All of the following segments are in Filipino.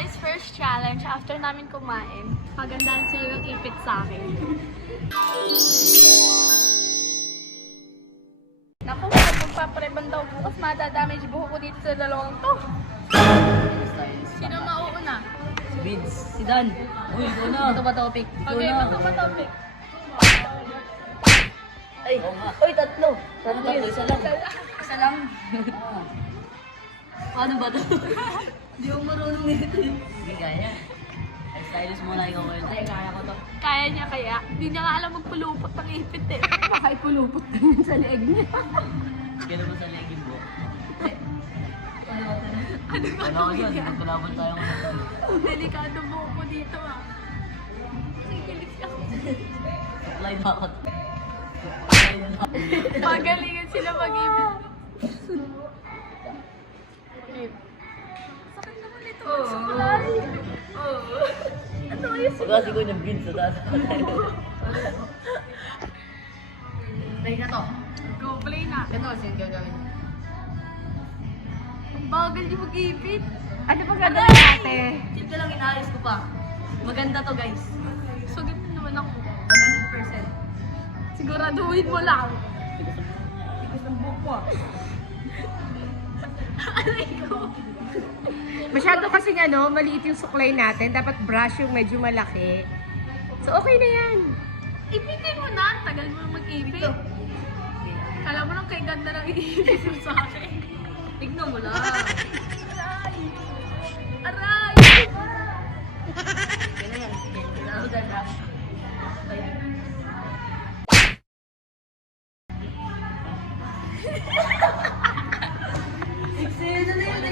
guys, first challenge after namin kumain. Magandaan sila yung ipit sa akin. Naku, kung magpapareban daw bukas, matadamage buho ko dito sa dalawang to. Sino mauuna? Si Vince. Si Dan. Uy, ikaw na. Ito ba topic? Okay, ito ba topic? Ay, uy, tatlo. Tatlo, isa lang. Isa lang. Paano ba ito? Hindi ako marunong nito. Hindi kaya. Ay, stylist muna ikaw ngayon. Ay, kaya ko to. Kaya niya kaya. Hindi niya nga alam magpulupot ng ipit eh. Baka ipulupot ka yun sa leeg niya. Kailan mo sa legin mo? Ano ba Ano ko yun? Magkalaban tayo ngayon. Delikado mo ko dito ah. Sigilig siya. Supply ba ako? Magalingan sila mag-ibig. Sakit naman ito. Sukulay. Ano yung Pagkasi ko yung Vince sa taas. Play na to. go play na? Ito kasi yung gagawin. Ang bagal yung mag-ibig. Ano ba gagawin natin? Ito lang inaayos ko pa. Maganda to guys. Sugit na naman ako. 100%. Siguraduhin mo lang. Tigas ng buhok mo ah. Aray ko. Masyado kasi maliit yung suklay natin. Dapat brush yung medyo malaki. So, okay na yan. Ipitin mo na. Tagal mo mag-ibig. Kala mo lang kay ganda ng iibig mo sa akin. Tignan mo lang. Aray! Aray! Kaya na yan. Kaya na ganda. Eksena na yun eh.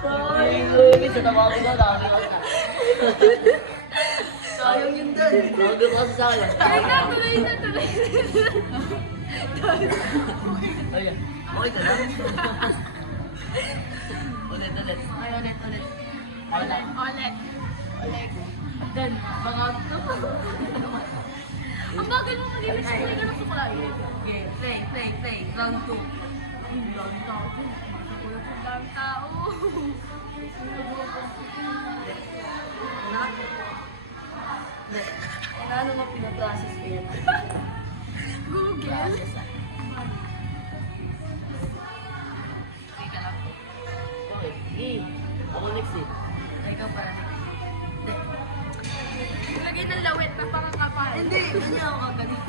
Sorry. Sa tawagin ko, dami ka na. Sayang yun dun. Tawagin ko kasi sa akin. Ay na, tuloy na, tuloy na. Ayan. Okay ka lang? Ulit. Ay, ulit. Ulit. Ulit. Ulit. Dan, mga ito. Ang bagal mo mag-ibig sa kulay ka ng sukulay. Okay, play. Round 2. Ang dami tao. Ang dami tao. Ano mo pinaprocess ko yan? Google. Process ah. Okay ka lang. Okay, game. Ako next eh. Ikaw para next. Lagay ng lawet na pangakapal. Hindi, kanya ako kagaling.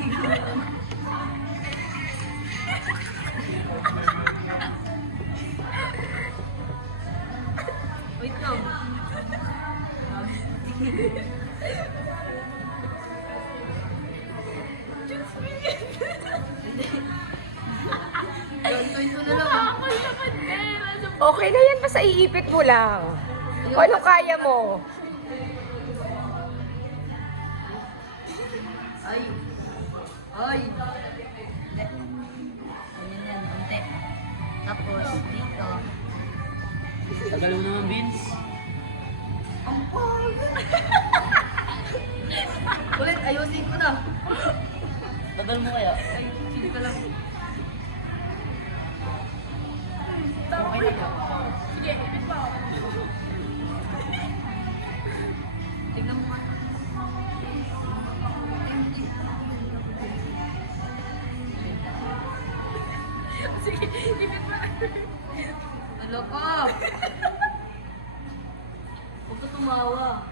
Wait lang. Gantuin mo na lang. Nakakal na bandera. Okay na yan. Basta iipit mo lang. Kung ano kaya mo. Ay. Ganyan yan, konti. Tapos, dito. Tagal mo naman, Vince. Ang pagod. Ulit, ayusin ko na. Tagal mo kaya? Ay, sige ka lang. Okay na to. Sige, ibig pa ako. Tignan mo nga. Sige, ibig pa. Ano ka? Huwag ka tumawa.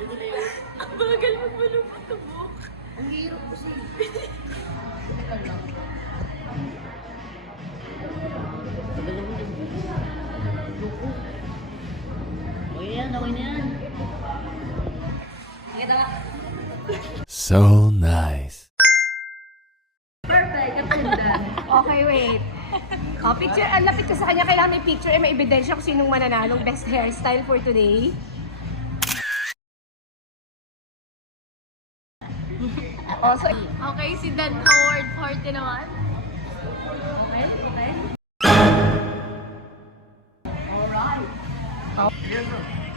Ito na yun. Ang bagal mo malupot sa buhok. Ang hirap kasi. Teka lang. Tagal ako din. Loko. Okay na yan. Kita ka. So nice. Perfect, katulad. Okay, wait. Oh, picture. Ang lapit ka sa kanya. Kailangan may picture. May ebidensya kung sinong mananalong best hairstyle for today. Oh, so, Okay, si Dan Howard 40 naman. Okay? Alright.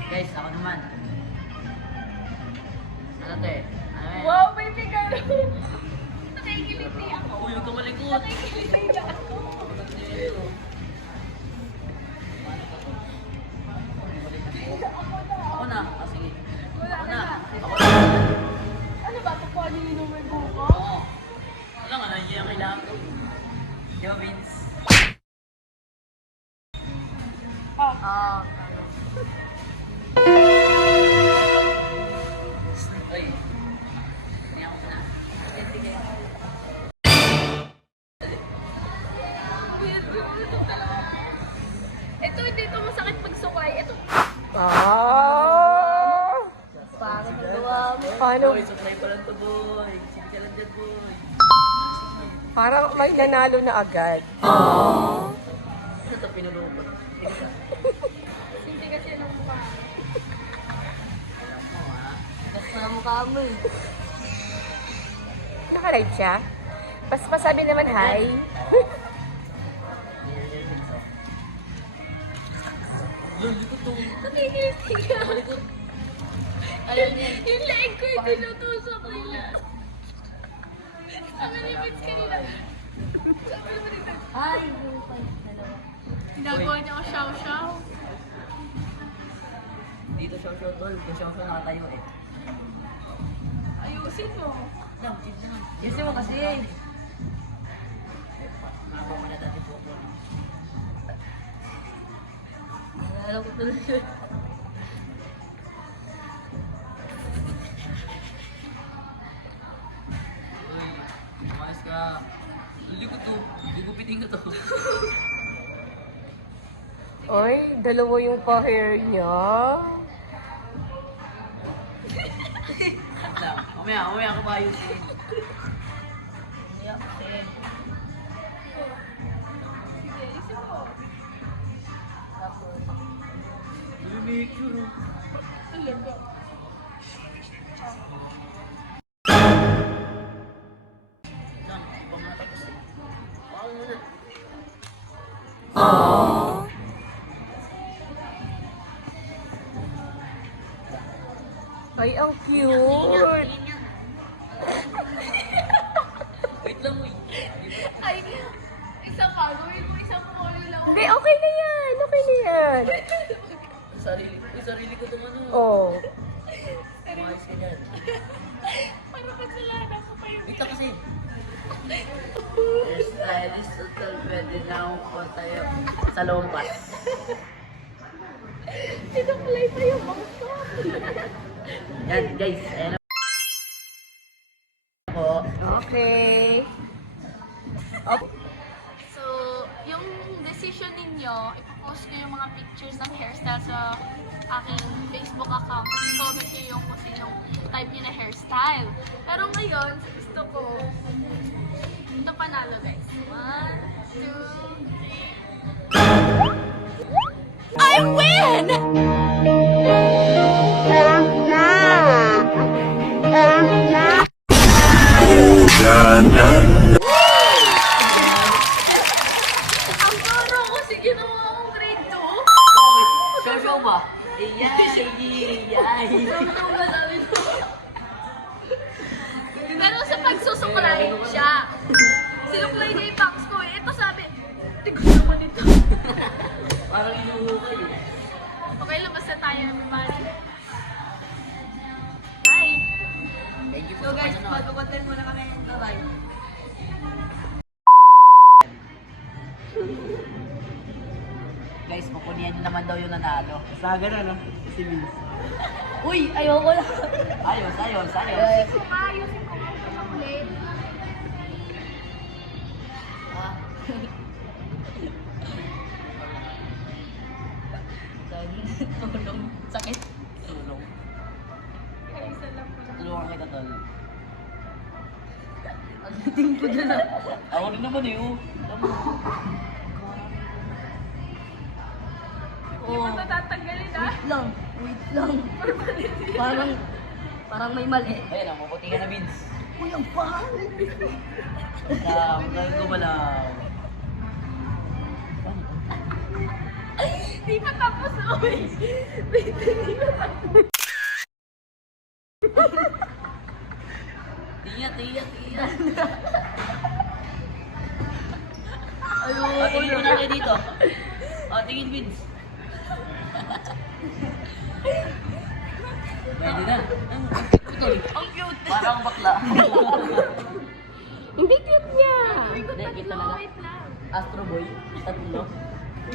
Guys, ako naman. Ano to eh? Ano yan? Wow, may figaro. Nakikiliti ako. Uy, huwag ka malikot. Nakikiliti ako. Kailangan ko. Di ba, Vince? Oh. Uy. Kaya ko na. Sige. Ito, dito masakit pagsukay. Ito. Ah! Parang nagawa mo. Paano? Boy, supply pa lang to, boy. Sige ka lang dyan, boy. Parang may nanalo na agad. Ano ito, pinulupot? Sige ka. Hindi kasi ng mukha. Alam mo, ha? Basta na mukha mo eh. Naka-live siya? Basta pasabi naman hi. Yung likod to. Nakikiti ka. Likod. Alam niya. Yung leg ko yung tinutusok nila. Sabi ni Vince kanina. Sabi naman ni Vince. Ay, buhay. Dalawa. Ginagawa niya ako shaw-shaw. Dito siya siya, tol. Dito siya siya nakatayo eh. Ayusin mo. Lang, chill lang. Kasi mo kasi. Nakakuha mo na dati po ko. Alam ko tuloy yun. Uy, umayos ka. Likod to. Gugupitin ko to. Oy, dalawa yung pa-hair niya. Wait lang. Mamaya ko ba ayusin? Mamaya kasi. Sige, isip mo. Make sure. Talaga. Lang, pa matapos eh. Baka muna. Ay, ang cute. Linya. Wait lang, uy. Ay, isang gagawin mo, isang polo lang. Hindi, okay na yan. Okay na yan. Sarili ko itong ano. Oh. Umayos ka dyan. Parang kasalanan ko pa yung Wait lang kasi. Stylist total, pwede na akong tayo sa lompas. sinukulay pa yung bangs ko. Yan, guys. Ayan po. Okay. So, yung decision ninyo, ipopost ko yung mga pictures ng hairstyle sa aking Facebook account. Kasi comment nyo yung kung sinong type nyo na hairstyle. Pero ngayon, gusto ko, ito panalo guys. 1, 2, 3. I win! Ang garo ko, sige ginawa akong grade 2. Show ba? Iyay! Ano ba sabi ko? Pero sa pagsusuklay siya. Sinuklay niya yung bangs ko eh. Ito sabi, tigos naman ito. Parang inuhukay eh. Okay, labas na tayo everybody. Bye! Thank you So guys, mag-content muna kami ng gabay. Guys, pupunihan nyo naman daw yung nanalo. Saga na, no? Si Vince. Uy, ayoko lang. Ayos. Ayusin ko nga sa kulit. Ah. Tulong. Sakit. Tulong. Isa lang pala. Tulungan kita, tol. Ang dating ko dyan ah. Ako rin naman eh, oh. Tama. Hindi mo ito tatanggalin ah. Wait lang. Parang may mali. Ayun, ang maputi ka na, Vince. Uy, ang pangit. Gawin ko malaw. Di pa tapos uy. Di pa tapos. Tiya. Ayun. Tingin mo na kayo dito. Tingin, Vince. Pwede na. Ang cute. Parang bakla. Hindi cute niya. nakita talaga. wait lang. Astro Boy. Tatlo.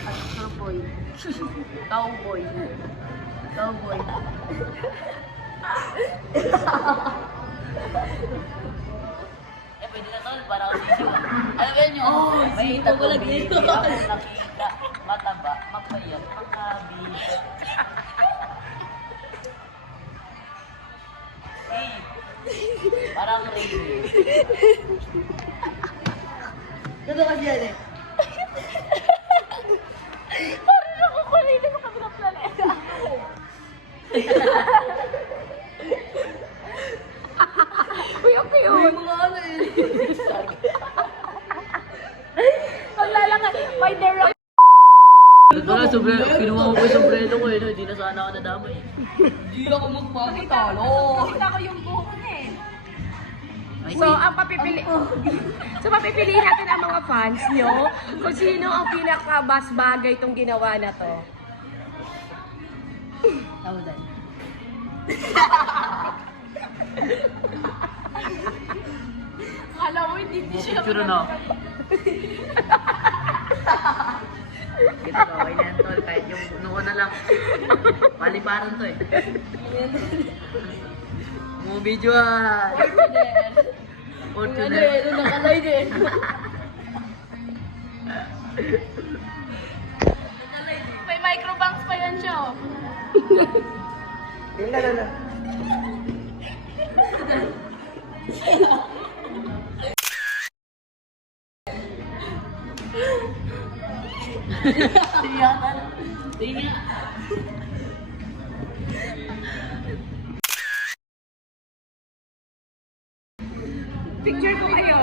Astro Boy. Cowboy. Cowboy. Pwede na tol, para ako sisiw. Alam mo nyo, may tatlong baby ako nakita. Mataba, mapayat, makabis. Hey, parang reindeer. Ano kasi yan eh? Parang nakukulitin sa kabilang planeta. Uy, ang cute. Mga ano eh. Paglalangan, may direct. Ito na, kinuha ko yung sombrero ko eh. Hindi na sana ako nadamay. Hindi ako magpapatalo. Nakita ko yung buhok niya eh. So, ang papipiliin natin ang mga fans nyo kung sino ang pinaka-bas bagay itong ginawa na to. Tama dahil. Akala mo hindi siya. Picture na. Kita ko, okay na yan tol. Kahit yung noo na lang. Paliparan to eh. Mga video ah. Fortuner. Ano nakalay din. May microbanks pa yan siya. Oh. Tiyatan. Tiya. Picture ko kayo.